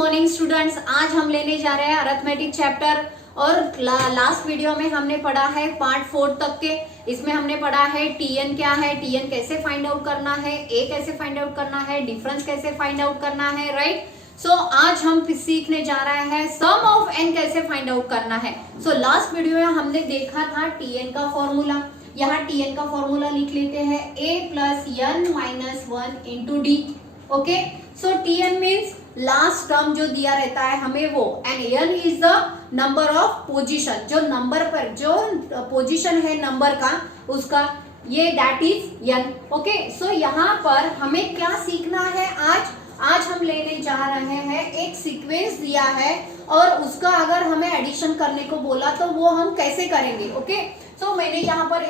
Morning students, आज हम लेने जा रहे हैं अरिथमेटिक चैप्टर और लास्ट वीडियो में हमने पढ़ा है पार्ट 4 तक के। इसमें हमने पढ़ा है टीएन क्या है, टीएन कैसे फाइंड आउट करना है, ए कैसे फाइंड आउट करना है, डिफरेंस कैसे फाइंड आउट करना है, राइट। सो आज हम सीखने जा रहे हैं सम ऑफ एन कैसे फाइंड आउट करना है। सो लास्ट वीडियो में हमने देखा था टीएन का फॉर्मूला। यहाँ टीएन का फॉर्मूला लिख लेते हैं a plus n minus 1 into d. Okay, so tn means last term जो दिया रहता है हमें वो, and n is the number of position, जो नंबर पर जो पोजीशन है नंबर का उसका, ये that is n. Okay, so यहाँ पर हमें क्या सीखना है आज हम लेने जा रहे हैं एक सीक्वेंस दिया है और उसका अगर हमें एडिशन करने को बोला तो वो हम कैसे करेंगे। ओके, सो मैंने यहाँ पर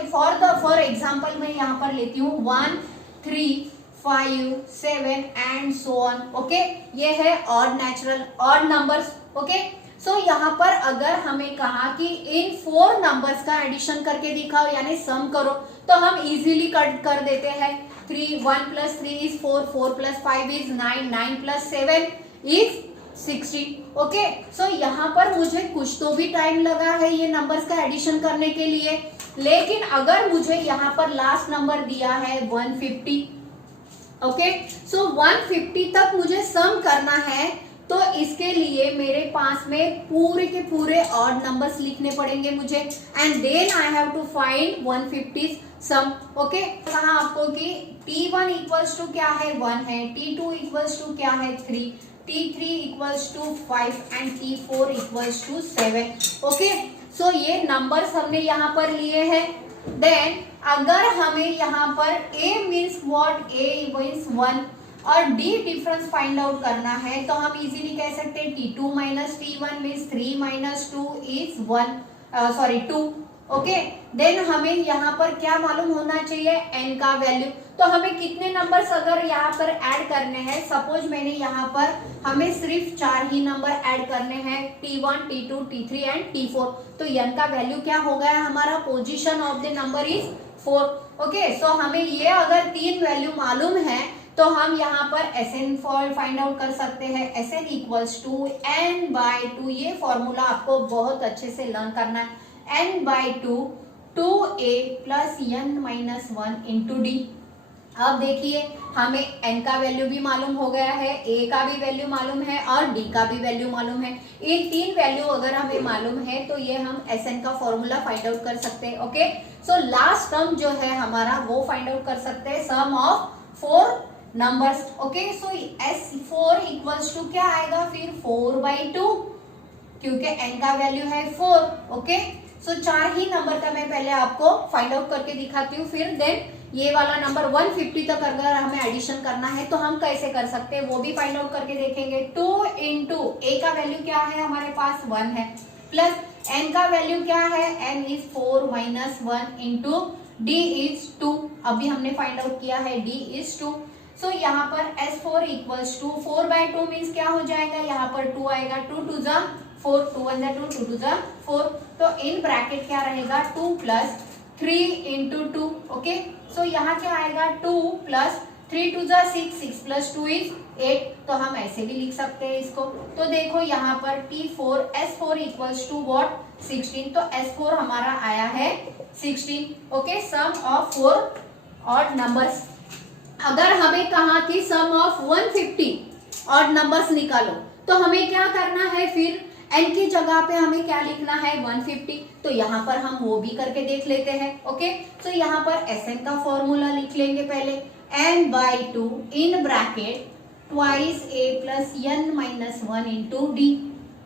फॉर एग्जांपल मैं यहाँ पर लेती हूँ 1 3 5 7 एंड सो ऑन। ओके, ये है odd natural odd numbers. Okay, so यहाँ पर अगर हमें कहा कि इन 4 नंबर्स का एडिशन करके दिखाओ यानी सम करो, तो हम इजीली कट कर देते हैं। 1 plus 3 is 4, 4 plus 5 is 9, 9 plus 7 is 16। Okay, so यहाँ पर मुझे कुछ तो भी टाइम लगा है ये नंबर्स का एडिशन करने के लिए, लेकिन अगर मुझे यहाँ पर लास्ट नंबर दिया है 150, ओके, सो 150 तक मुझे सम करना है, तो इसके लिए मेरे पास में पूरे के पूरे ऑड नंबर्स लिखने पड़ेंगे मुझे, and then I have to find 150 sum. Okay, कहा आपको कि T1 इक्वल्स टू क्या है 1 है, T2 इक्वल्स टू क्या है 3, T3 equals to 5 and T4 equals to 7। Okay, so ये नंबर्स हमने यहाँ पर लिए हैं। देन अगर हमें यहाँ पर A means what, A means 1 और D डिफरेंस फाइंड आउट करना है, तो हम इजीली कह सकते हैं T2 minus T1 means 3 minus 2 is 2। Okay, then हमें यहाँ पर क्या मालूम होना चाहिए, n का वैल्यू। तो हमें कितने नंबर्स अगर यहाँ पर ऐड करने हैं, सपोज मैंने यहाँ पर हमें सिर्फ 4 ही नंबर ऐड करने हैं, T1 T2 T3 and T4, तो n का वैल्यू क्या हो गया हमारा, position of the number is 4। Okay, so हमें ये अगर 3 वैल्यू मालूम है तो हम यहाँ पर Sn फाइंड आउट कर सकते हैं। Sn इक्वल्स टू n/2, ये फॉर्मूला आपको बहुत अच्छे से लर्न करना है। n/2 2a plus n minus 1 into D. अब देखिए हमें n का वैल्यू भी मालूम हो गया है, a का भी वैल्यू मालूम है और d का भी वैल्यू मालूम है। इन 3 वैल्यू अगर हमें मालूम है तो ये हम Sn का फॉर्मूला फाइंड आउट कर सकते हैं। ओके, सो लास्ट टर्म जो है हमारा वो फाइंड आउट कर सकते हैं, sum of 4 numbers. Okay, so S4 equals to क्या आएगा फिर 4/2, क्योंकि n का वैल्यू है 4। ओके, सो 4 ही नंबर का मैं पहले आपको फाइंड आउट करके दिखाती हूँ, फिर देन ये वाला नंबर 150 तक अगर हमें एडिशन करना है तो हम कैसे कर सकते हैं वो भी फाइंड आउट करके देखेंगे। 2 इंटू a का वैल्यू क्या है हमारे पास 1 है, प्लस n का वैल्यू क्या है, n is 4 minus 1 into d is 2। अभी हमने फाइंड आउट किया है d इज 2। सो यहाँ पर S4 इक्वल्स टू 4/2 मीन्स क्या हो जाएगा, यहाँ पर 2 आएगा, 2 2 जा 4, 2 1 जा 2, 2 2 जा 4, तो इन ब्रैकेट क्या रहेगा 2 प्लस 3 इंटू 2। ओके, सो यहाँ क्या आएगा 2 प्लस 3 2 जा 6, 6 प्लस 2 इज 8, तो हम ऐसे भी लिख सकते हैं इसको। तो देखो यहाँ पर T4 S4 equals to what 16, तो S4 हमारा आया है 16। Okay, sum of 4 odd numbers. अगर हमें कहा कि सम ऑफ 150 ऑड नंबर्स निकालो, तो हमें क्या करना है फिर, n की जगह पे हमें क्या लिखना है 150, तो यहाँ पर हम वो भी करके देख लेते हैं। ओके, तो यहाँ पर Sn का फॉर्मूला लिख लेंगे पहले, n/2 in bracket twice a plus n minus 1 into d.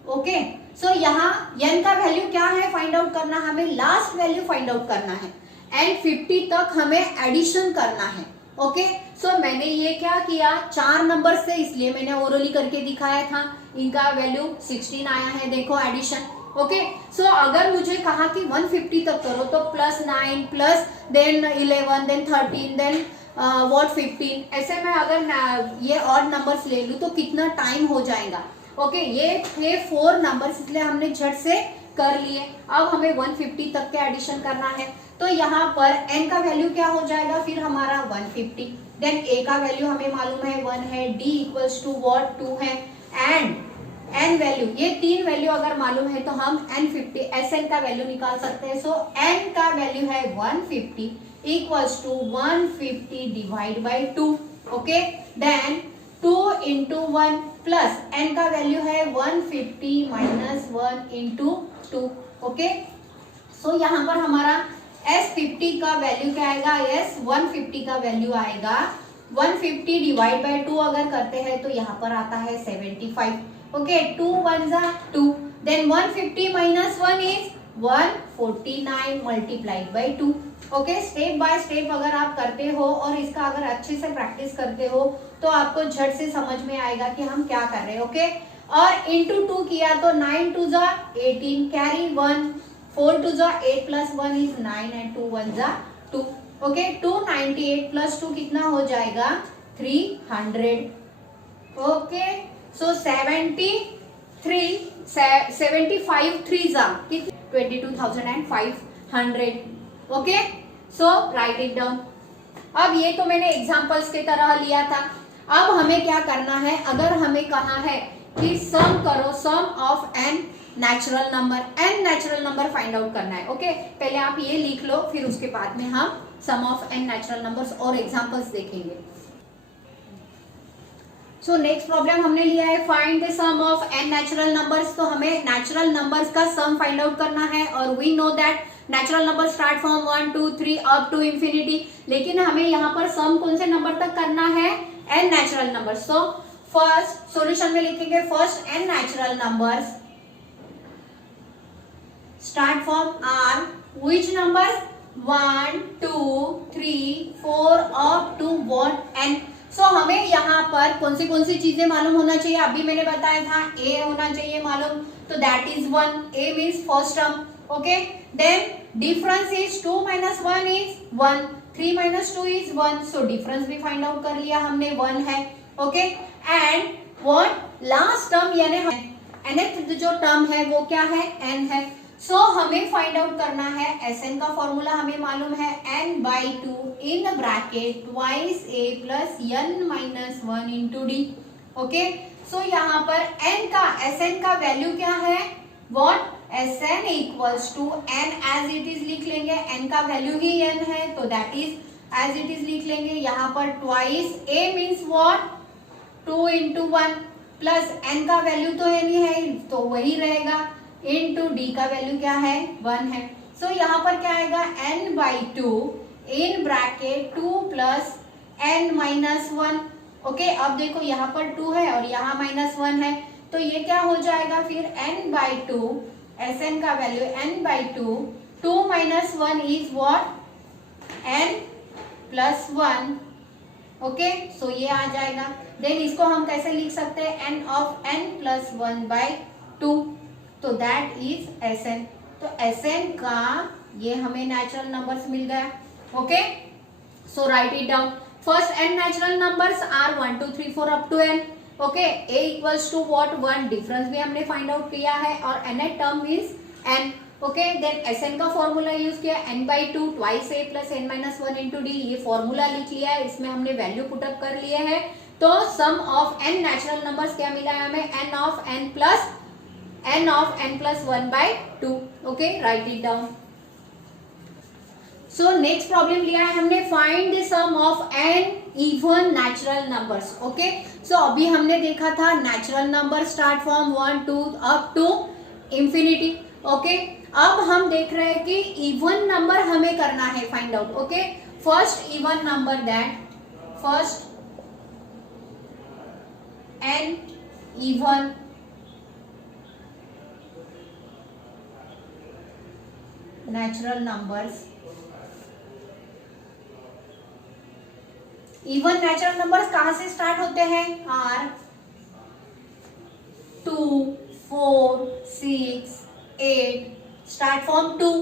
Okay, so यहाँ n का वैल्यू क्या है फाइंड आउट करना, हमें लास्ट वैल्यू फाइंड आउट करना है एंड 50 तक हमें एडिशन करना है। ओके, सो मैंने ये क्या किया, 4 नंबर से, इसलिए मैंने ओरली करके दिखाया था, इनका वैल्यू 16 आया है, देखो एडिशन। ओके, सो अगर मुझे कहा कि 150 तक करो तो plus 9 plus then 11 then 13 then what 15, ऐसे में अगर ये ऑड नंबर्स ले लूं तो कितना टाइम हो जाएगा। ओके, ये थे 4 नंबर्स, इसलिए हमने झट से कर लिए। अब हमें 150 तक के एडिशन करना है, तो यहाँ पर n का वैल्यू क्या हो जाएगा फिर हमारा 150, देन a का वैल्यू हमें मालूम है 1 है, d इक्वल्स टू व्हाट 2 है, एंड वैल्यू, ये 3 वैल्यू अगर मालूम है तो हम n50 Sn का वैल्यू निकाल सकते हैं। सो n का वैल्यू है 150 equals to 150 divide by 2। Okay, then 2 into 1 plus n का वैल्यू है 150 माइनस 1 इंटू 2। ओके, सो यहाँ पर हमारा S50 का वैल्यू क्या आएगा, S150 का वैल्यू आएगा 150 डिवाइड बाय 2 अगर करते हैं तो यहाँ पर आता है 75। ओके, 2 1 जा 2, then 150 minus 1 is 149 multiplied by 2। Okay, step by step अगर आप करते हो और इसका अगर अच्छे से प्रैक्टिस करते हो तो आपको झट से समझ में आएगा कि हम क्या कर रहे हैं। ओके, और इंटू 2 किया तो 9 2 जा 18, कैरी 1, 4 2 जा 8 प्लस 1 इज 9 एंड 2 1 जा 2। ओके, 298 प्लस 2 कितना हो जाएगा 300। ओके, सो 75 3 जा 22,500। Okay, so write it down. अब ये तो मैंने एग्जांपल्स की तरह लिया था। अब हमें क्या करना है, अगर हमें कहा है कि सम करो, sum of n natural number, n natural number find out करना है। ओके, पहले आप ये लिख लो, फिर उसके बाद में हम sum of n natural numbers और एग्जांपल्स देखेंगे। सो नेक्स्ट प्रॉब्लम हमने लिया है find the sum of n natural numbers. तो हमें नेचुरल नंबर्स का सम फाइंड आउट करना है और we know that natural number start from 1 2 3 up to infinity. लेकिन हमें यहाँ पर सम कौन से नंबर तक करना है, n natural number. So first solution में लिखेंगे first n natural numbers start from are which numbers 1 2 3 4 up to what n. सो हमें यहाँ पर कौन सी चीजें मालूम होना चाहिए, अभी मैंने बताया था ए होना चाहिए मालूम, तो that is 1, a means first term. Okay, then difference is 2 minus 1 is 1, 3 minus 2 is 1, so difference भी फाइंड आउट कर लिया हमने, 1 है। Okay, and what last term यानी nth जो टर्म है वो क्या है, n है। सो हमें फाइंड आउट करना है Sn का फॉर्मूला हमें मालूम है n by 2 in bracket twice a plus n minus 1 into d। Okay, so यहाँ पर n का Sn का वैल्यू क्या है, what Sn equals to n as it is लिख लेंगे, n का वैल्यू ही n है तो that is as it is लिख लेंगे। यहाँ पर twice a means what 2 into 1 plus n का वैल्यू तो n ही है तो वही रहेगा, इंटू d का वैल्यू क्या है 1 है। सो यहाँ पर क्या आएगा n by 2 in bracket 2 plus n minus 1। Okay, अब देखो यहाँ पर 2 है और यहाँ माइनस 1 है तो ये क्या हो जाएगा फिर n बाई 2, Sn का value n by 2, 2 minus 1 is what n plus 1। Okay, so ये आ जाएगा। देन इसको हम कैसे लिख सकते हैं, n of n plus 1 by 2, तो दैट इज Sn। तो Sn का ये हमें नेचुरल नंबर्स मिल गया। Okay, so write it down. First n natural numbers are 1 2 3 4 up to n। Okay, a equals to what 1, difference भी हमने फाइंड आउट किया है और nth term is n। Okay, then Sn का फॉर्मूला यूज किया n by 2 twice a plus n minus 1 into d, ये formula लिख लिया है, इसमें हमने वैल्यू पुटअप कर लिए हैं। तो sum of n natural numbers क्या मिला है हमें, n of n plus 1 by 2। Okay, write it down. So next problem लिया है हमने find the sum of n even natural numbers. Okay, so अभी हमने देखा था natural number start from 1 2 up to infinity. Okay, अब हम देख रहे हैं कि इवन नंबर हमें करना है find out. Okay, first even number that first n even natural numbers. Even natural numbers कहां से स्टार्ट होते हैं, are 2 4 6 8 start from 2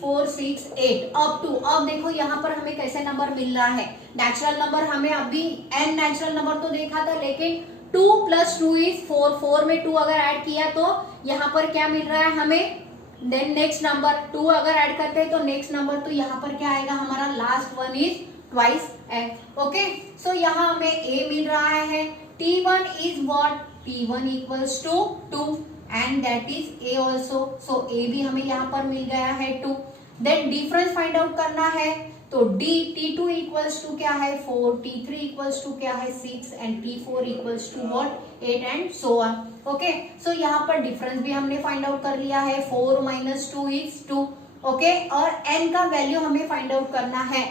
4 6 8 up to. अब देखो यहाँ पर हमें कैसे नंबर मिल रहा है, नेचुरल नंबर हमें अभी n नेचुरल नंबर तो देखा था लेकिन 2 प्लस 2 इज 4, 4 में 2 अगर ऐड किया तो यहाँ पर क्या मिल रहा है हमें, देन नेक्स्ट नंबर 2 अगर ऐड करते हैं तो नेक्स्ट नंबर, तो यहाँ पर क्या आएगा हमारा last one is twice n। Okay, so यहाँ हमें a मिल रहा है, t1 is what T1 equals to 2 and that is A also. So A भी हमें यहाँ पर मिल गया है 2. देन डिफरेंस फाइंड आउट करना है तो T2 इक्वल्स टू क्या है 4, T3 इक्वल्स टू क्या है 6 and T4 equals to what 8 and so on. Okay, so यहाँ पर डिफरेंस भी हमने फाइंड आउट कर लिया है. 4 - 2 इज 2. ओके, और n का वैल्यू हमें फाइंड आउट करना है.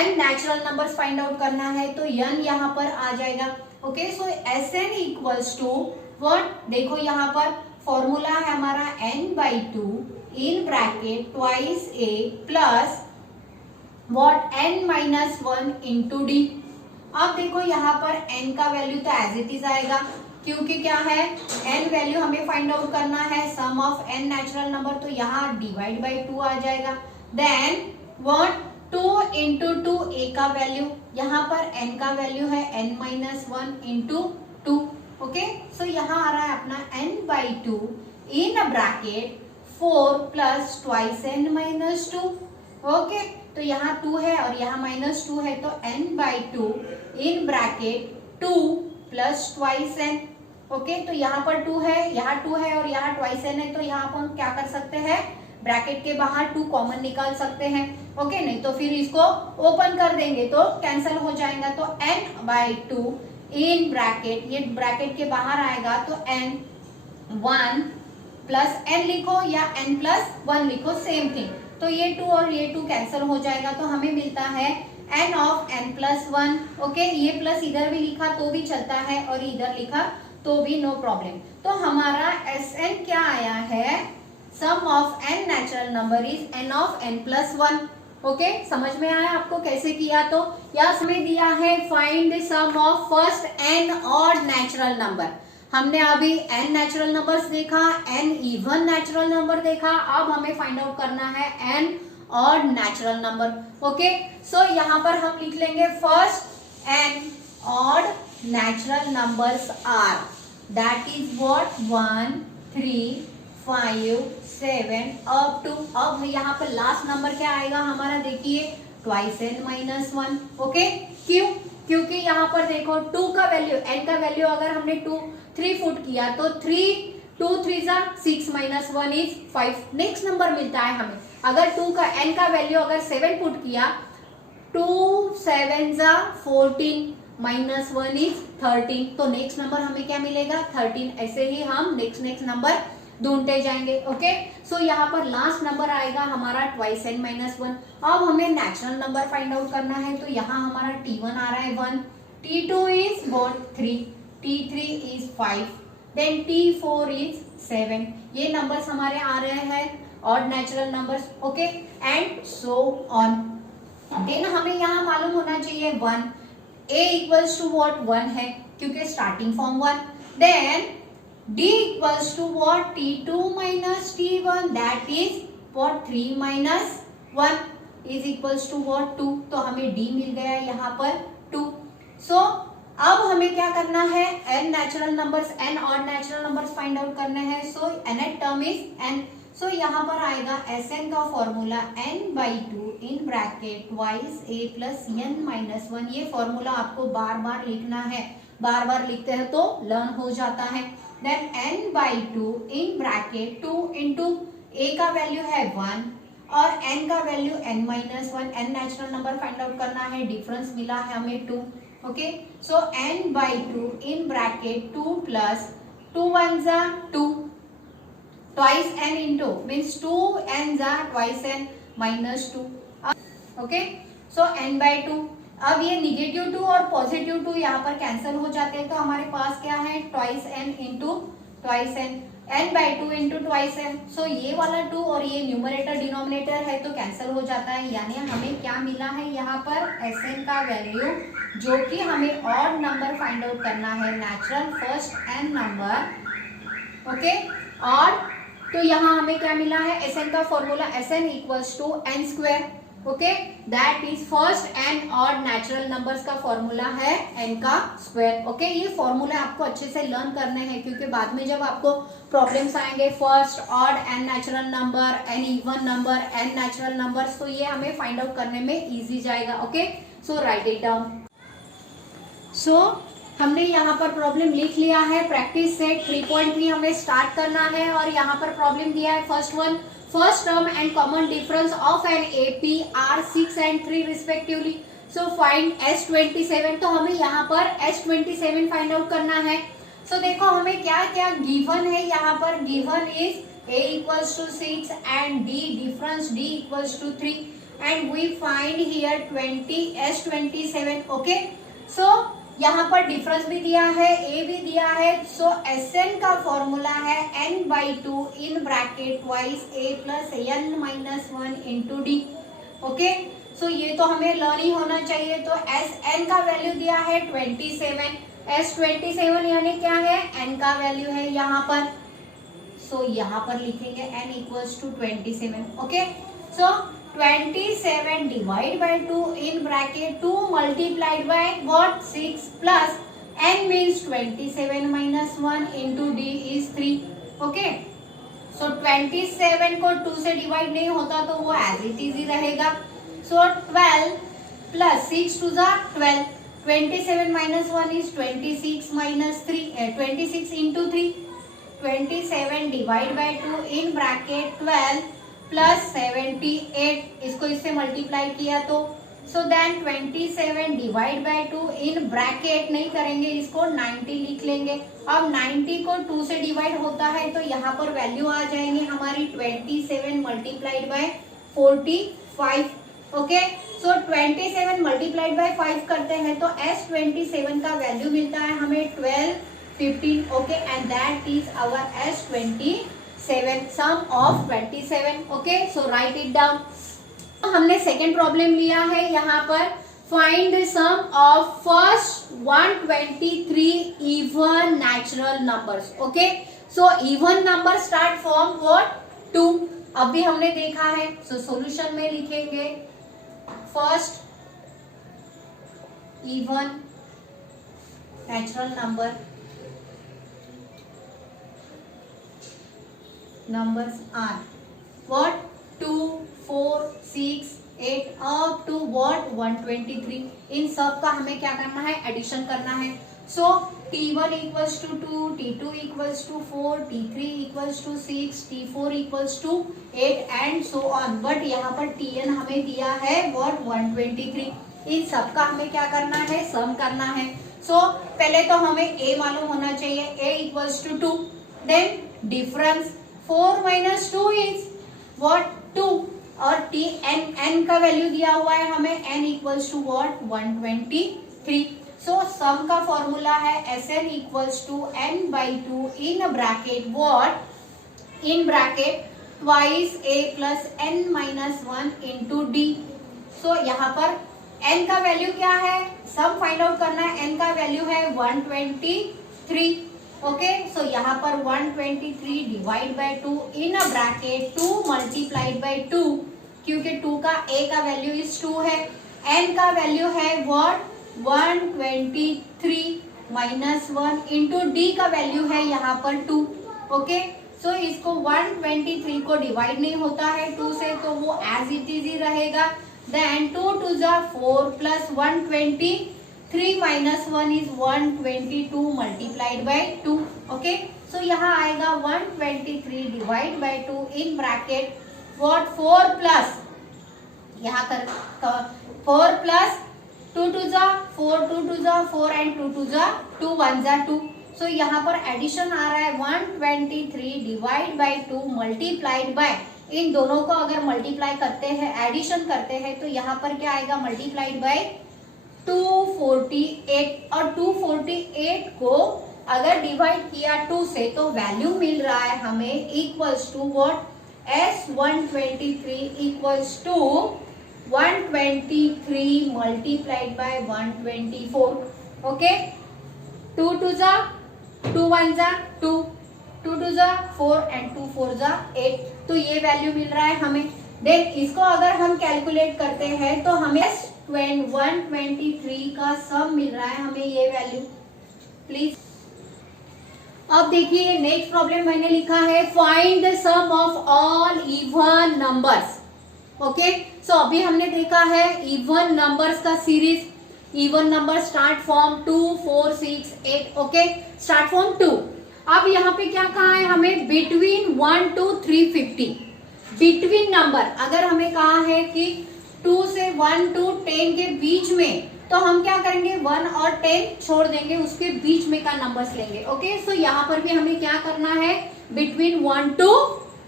n natural numbers find out करना है तो n यहाँ पर आ जाएगा. Okay, so Sn equals to what, देखो यहाँ पर फॉर्मूला है हमारा n/2 in bracket twice a plus what n-1 into d. अब देखो यहाँ पर n का वैल्यू तो एज इट इज आएगा क्योंकि क्या है n वैल्यू हमें फाइंड आउट करना है sum of n natural number, तो यहाँ डिवाइड बाई 2 आ जाएगा. देन व्हाट 2 इंटू 2 a का वैल्यू, यहाँ पर n का वैल्यू है n-1 इंटू 2. ओके, सो यहाँ आ रहा है अपना n/2 in a bracket 4 plus twice n-2. Okay, तो यहाँ 2 है और यहाँ -2 है तो n/2 in bracket 2 plus twice n. Okay, तो यहाँ पर 2 है, यहाँ 2 है और यहाँ ट्वाइस n है, तो यहाँ पर हम क्या कर सकते हैं ब्रैकेट के बाहर 2 कॉमन निकाल सकते हैं. ओके, नहीं तो फिर इसको ओपन कर देंगे तो कैंसिल हो जाएगा. तो n/2 इन ब्रैकेट, ये ब्रैकेट के बाहर आएगा तो n1 प्लस n लिखो या n+1 लिखो, सेम थिंग. तो ये 2 और ये 2 कैंसिल हो जाएगा तो हमें मिलता है n ऑफ n+1. ओके, ये प्लस इधर भी लिखा तो भी चलता है और इधर लिखा तो भी नो प्रॉब्लम. तो हमारा Sn क्या आया है, sum of n natural number is n of n+1. Okay, समझ में आया आपको कैसे किया. तो यह हमें दिया है find the sum of first n odd natural number. हमने अभी n नेचुरल नंबर्स देखा, n इवन नेचुरल नंबर देखा, अब हमें फाइंड आउट करना है n odd natural number. Okay, so यहाँ पर हम लिख लेंगे first n odd natural numbers are, that is what 1, 3, 5, 7 up to. अब यहाँ पर लास्ट नंबर क्या आएगा हमारा, देखिए ट्वाइस n-1. ओके, क्यों, क्योंकि यहाँ पर देखो 2 का वैल्यू, n का वैल्यू अगर हमने 3 फुट किया तो 2 3 6 - 1 इज 5. नेक्स्ट नंबर मिलता है हमें. अगर 2 का n का वैल्यू अगर 7 फुट किया 2 7 14 -1 इज 13. तो नेक्स्ट नंबर हमें क्या मिलेगा 13. ऐसे ही हम नेक्स्ट नंबर ढूंढते जाएंगे. ओके, सो यहाँ पर लास्ट नंबर आएगा हमारा ट्वाइस n-1. अब हमें नेचुरल नंबर फाइंड आउट करना है तो यहाँ हमारा T1 आ रहा है 1, T2 is 3, T3 is 5, then T4 is 7. ये नंबर्स हमारे आ रहे हैं odd natural numbers. Okay, and so on. Then हमें यहाँ मालूम होना चाहिए 1, a इक्वल्स टू व्हाट 1 है क्योंकि starting from 1. Then d equals to what T2 minus T1, that is what 3 minus 1 is equals to what 2. तो हमें d मिल गया यहाँ पर 2. सो अब हमें क्या करना है n natural numbers, n odd natural numbers find out करने हैं. सो nth टर्म इज n. सो यहाँ पर आएगा Sn का formula n/2 in bracket twice a plus n-1. ये फॉर्मूला आपको बार बार लिखना है, बार बार लिखते हैं तो लर्न हो जाता है. Then n/2 in bracket 2 into a का वैल्यू है 1 और n का value n-1. n natural number find out करना है, डिफरेंस मिला है हमें 2. Okay, so n/2 in bracket 2 plus 2 1 2 twice n into means 2 n twice n -2. Okay, so n/2. अब ये निगेटिव 2 और पॉजिटिव 2 यहाँ पर कैंसिल हो जाते हैं तो हमारे पास क्या है twice n into twice n, n/2 into twice n. सो ये वाला 2 और ये न्यूमरेटर डिनोमिनेटर है तो कैंसिल हो जाता है. यानी हमें क्या मिला है यहाँ पर Sn का वैल्यू, जो कि हमें ऑड नंबर फाइंड आउट करना है, natural first n number. Okay, और तो यहाँ हमें क्या मिला है Sn का formula Sn equals to n². Okay, that is first n odd natural numbers का फॉर्मूला है n का स्क्वायर. ओके, ये फॉर्मूला आपको अच्छे से लर्न करने हैं क्योंकि बाद में जब आपको प्रॉब्लम्स आएंगे first odd n natural number, n even number, n natural numbers, तो ये हमें फाइंड आउट करने में इजी जाएगा. Okay, so write it down. So हमने यहाँ पर प्रॉब्लम लिख लिया है। प्रैक्टिस सेट 3.3 हमें स्टार्ट करना है और यहाँ पर प्रॉब्लम दिया है first one, first term and common difference of an AP are 6 and 3 respectively. So find S27। तो हमें यहाँ पर S27 फाइंड आउट करना है। सो देखो हमें क्या क्या गिवन है, यहाँ पर given is A equals to 6 and D difference D equals to 3 and we find here 20 S27। Okay, so यहाँ पर डिफरेंस भी दिया है, A भी दिया है। सो Sn का फॉर्मूला है n/2 in bracket twice A plus n-1 into D। Okay, so ये तो हमें लर्न ही होना चाहिए। तो Sn का वैल्यू दिया है 27, S27 यानी क्या है, n का वैल्यू है यहाँ पर। सो यहाँ पर लिखेंगे n equals to 27। Okay, so 27 divide by 2 in bracket 2 multiplied by what 6 plus n means 27 minus 1 into d is 3। Okay, so 27 को 2 से डिवाइड नहीं होता तो वो एज इट इज ही रहेगा। सो 12 प्लस 6 टू ज़ा 12, 27 minus 1 is 26 minus 3, 26 into 3, 27 divide by 2 in bracket 12 plus 78, इसको इससे मल्टीप्लाई किया तो so then 27 divide by 2 in bracket नहीं करेंगे, इसको 90 लिख लेंगे। अब 90 को 2 से डिवाइड होता है तो यहाँ पर वैल्यू आ जाएंगे हमारी 27 multiplied by 45। Okay, so 27 multiplied by 5 करते हैं तो S27 का वैल्यू मिलता है हमें 12, 15। Okay, and that is our S27, sum of 27। Okay, so write it down. हमने सेकेंड प्रॉब्लम लिया है यहाँ पर, find the sum of first 123 even natural numbers. Okay, so even number start from what 2, अभी हमने देखा है। सो सॉल्यूशन में लिखेंगे first even natural numbers are what 2, 4, 6, 8 up to what 123। इन सब का हमें क्या करना है, एडिशन करना है। So T1 equals to 2, T2 equals to 4, T3 equals to 6, T4 equals to 8 and so on. But यहाँ पर Tn हमें दिया है what 123। इन सब का हमें क्या करना है, सम करना है। सो पहले तो हमें A मालूम होना चाहिए, A equals to 2, then difference 4 minus 2 is what 2 और t n का वैल्यू दिया हुआ है हमें, n equals to what 123। सो सम का फॉर्मूला है Sn equals to n/2 in bracket what in bracket twice a plus n-1 into d। सो यहाँ पर n का वैल्यू क्या है, सम फाइंड आउट करना है। n का वैल्यू है 123। ओके, सो यहाँ पर 123 divide by 2 in a bracket 2 multiplied by 2, क्योंकि 2 का a का वैल्यू इज 2 है, n का वैल्यू है व्हाट 123 माइनस 1 इंटू d का वैल्यू है यहाँ पर 2। ओके, सो इसको 123 को डिवाइड नहीं होता है 2 से तो वो एज इट इज ही रहेगा। देन 2 टू ज़ा 4 plus 123 minus 1 is 122 multiplied by 2। Okay, so यहाँ आएगा 123 divide by 2 in bracket what 4 plus यहाँ कर 4 प्लस 2 टू ज़ा 4, 2 टू ज़ा 4 एंड 2 टू ज़ा 2, 1 ज़ा 2। सो यहाँ पर एडिशन आ रहा है 123 डिवाइड बाय 2 मल्टीप्लाइड बाय, इन दोनों को अगर मल्टीप्लाई करते हैं, एडिशन करते हैं तो यहाँ पर क्या आएगा, मल्टीप्लाइड बाय 248 और 248 को अगर डिवाइड किया 2 से तो वैल्यू मिल रहा है हमें equals to what S123 equals to 123 multiplied by 124। Okay, 2 two ज़ा 2, 1 ज़ा 2, 2 टू ज़ा 4 एंड 2 4 ज़ा 8, तो ये वैल्यू मिल रहा है हमें। देन इसको अगर हम कैलकुलेट करते हैं तो हमें 123 का सम मिल रहा है हमें ये वैल्यू। प्लीज अब देखिए नेक्स्ट प्रॉब्लम मैंने लिखा है find the sum of all even numbers. Okay, so अभी हमने देखा है इवन नंबर्स का series, even number start from 2, 4, 6, 8, okay, start from 2। अब यहाँ पे क्या कहा है हमें, बिटवीन 1 to 350, बिटवीन नंबर अगर हमें कहा है कि 2 से 1 to 10 के बीच में, तो हम क्या करेंगे 1 और 10 छोड़ देंगे, उसके बीच में का नंबर्स लेंगे, ओके। सो यहाँ पर भी हमें क्या करना है, बिटवीन 1 to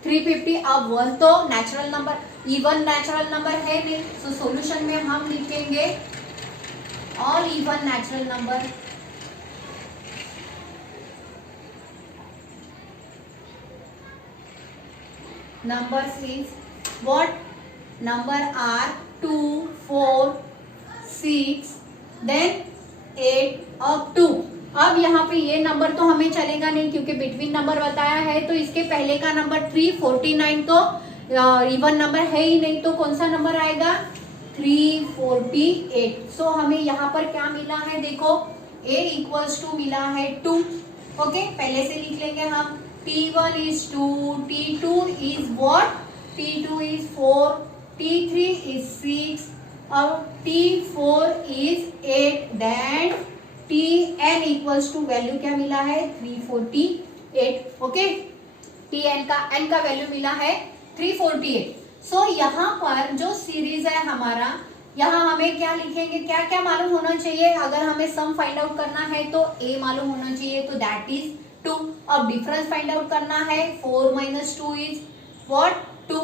350। अब 1 तो natural number, even natural number है नहीं, सो सॉल्यूशन में हम लिखेंगे all even natural number. Numbers is what? Number are 2, 4, 6, then 8 up to। अब यहाँ पे ये नंबर तो हमें चलेगा नहीं क्योंकि बिटवीन नंबर बताया है, तो इसके पहले का नंबर 349 तो इवन नंबर है ही नहीं, तो कौन सा नंबर आएगा 348। सो हमें यहाँ पर क्या मिला है, देखो a इक्वल्स टू मिला है 2, ओके। पहले से लिख लेंगे हम, T1 is 2, T2 is what? T2 is 4, T3 is 6, और T4 is 8, then Tn equals to value क्या मिला है 348, ओके। Tn का n का वैल्यू मिला है 348। सो यहाँ पर जो सीरीज है हमारा, यहाँ हमें क्या लिखेंगे, क्या क्या मालूम होना चाहिए, अगर हमें सम फाइंड आउट करना है तो a मालूम होना चाहिए, तो दैट इज 2। अब डिफरेंस फाइंड आउट करना है, 4 - 2 इज व्हाट 2,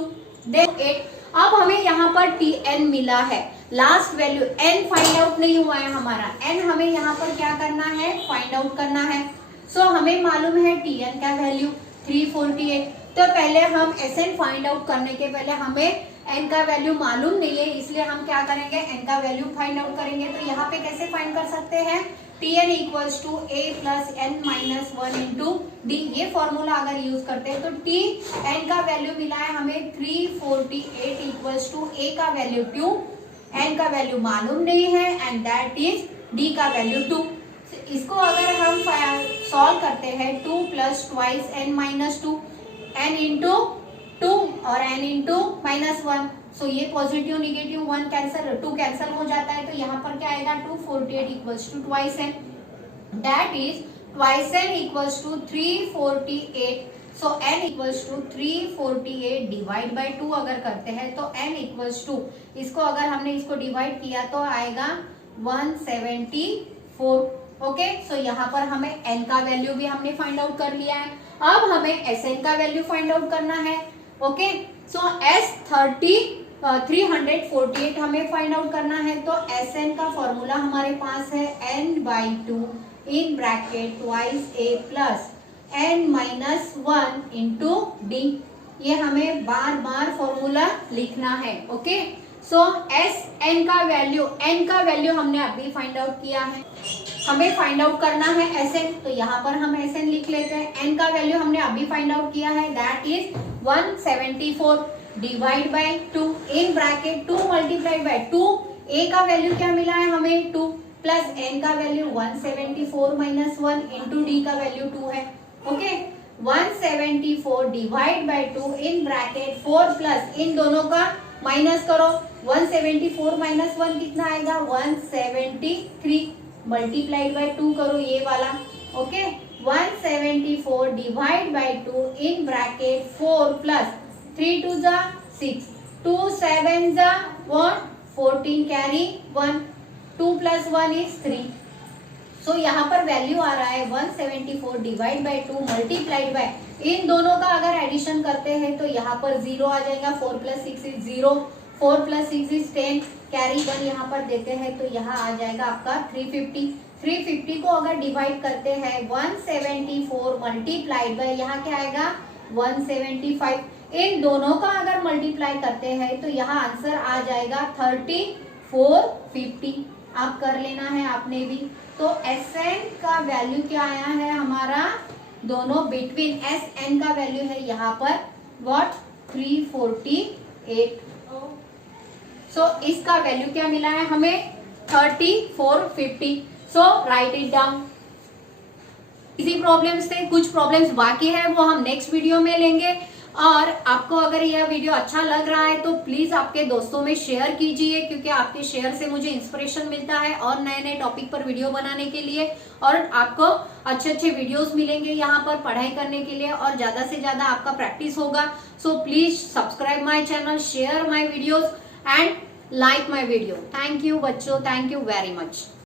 देन 8। अब हमें यहाँ पर Tn मिला है, last value n find out नहीं हुआ है हमारा, n हमें यहाँ पर क्या करना है, फाइंड आउट करना है। सो हमें मालूम है Tn का वैल्यू 348, तो पहले हम Sn फाइंड आउट करने के पहले हमें n का वैल्यू मालूम नहीं है, इसलिए हम क्या करेंगे, n का वैल्यू फाइंड आउट करेंगे। तो यहाँ पे कैसे फाइंड कर सकते हैं, Tn equals to a plus n minus 1 into d, ये फॉर्मूला अगर यूज करते हैं तो Tn का वैल्यू मिला है हमें 348 इक्वल्स टू a का वैल्यू 2, n का वैल्यू मालूम नहीं है, एंड दैट इज d का वैल्यू 2। इसको अगर हम सॉल्व करते हैं, 2 plus twice n minus 2, n into 2 और n इंटू माइनस 1, सो ये पॉजिटिव निगेटिव 1 कैंसिल, 2 कैंसिल हो जाता है, तो यहाँ पर क्या आएगा 248 equals to twice n, that is twice n equals to 348। So n equals to 348 divide by 2 अगर करते हैं तो n इक्वल्स टू, इसको अगर हमने इसको डिवाइड किया तो आएगा 174, ओके। सो यहाँ पर हमें n का वैल्यू भी हमने फाइंड आउट कर लिया है। अब हमें Sn का वैल्यू फाइंड आउट करना है, ओके। सो 348 हमें फाइंड आउट करना है, तो Sn का फॉर्मूला हमारे पास है n/2 in bracket twice a plus n minus 1 into d, ये हमें बार बार फॉर्मूला लिखना है, ओके। सो Sn का वैल्यू, n का वैल्यू हमने अभी फाइंड आउट किया है, हमें फाइंड आउट करना है Sn, तो यहाँ पर हम Sn लिख लेते हैं। n का वैल्यू हमने अभी फाइंड आउट किया है, that is 174 divide by 2 in bracket 2 multiplied by 2, a का वैल्यू क्या मिला है हमें 2, प्लस n का वैल्यू 174 माइनस 1 इंटू डी का वैल्यू 2 है, okay. 174 divide by 2 in bracket 4 plus इन दोनों का माइनस करो, 174 माइनस 1 कितना आएगा 173, मल्टीप्लाइड बाय 2 करो ये वाला, okay. 174 divide by 2 in bracket 4 plus 3 2 जा 6, 2 7 जा 14 कैरी 1, 2 प्लस 1 इज 3। सो यहाँ पर वैल्यू आ रहा है 174 डिवाइड बाय 2 मल्टीप्लाइड बाय, इन दोनों का अगर एडिशन करते हैं तो यहाँ पर 0 आ जाएगा, 4 plus 6 is 0, 4 plus 6 is 10, carry 1 यहाँ पर देते हैं तो यहाँ आ जाएगा आपका 350। 350 को अगर डिवाइड करते हैं 174 मल्टीप्लाइड बाय, यहाँ क्या आएगा 175, इन दोनों का अगर मल्टीप्लाई करते हैं तो यहाँ आंसर आ जाएगा 3450। आप कर लेना है आपने भी। तो Sn का वैल्यू क्या आया है हमारा, दोनों बिटवीन Sn का वैल्यू है यहाँ पर व्हाट 348। सो इसका वैल्यू क्या मिला है हमें 3450। सो राइट इट डाउन। इसी प्रॉब्लम्स थे, कुछ प्रॉब्लम्स बाकी है वो हम नेक्स्ट वीडियो में लेंगे। और आपको अगर यह वीडियो अच्छा लग रहा है तो प्लीज आपके दोस्तों में शेयर कीजिए, क्योंकि आपके शेयर से मुझे इंस्पिरेशन मिलता है और नए नए टॉपिक पर वीडियो बनाने के लिए, और आपको अच्छे अच्छे वीडियोस मिलेंगे यहाँ पर पढ़ाई करने के लिए, और ज्यादा से ज्यादा आपका प्रैक्टिस होगा। So please subscribe my channel, share my videos and like my video. Thank you बच्चों, थैंक यू वेरी मच।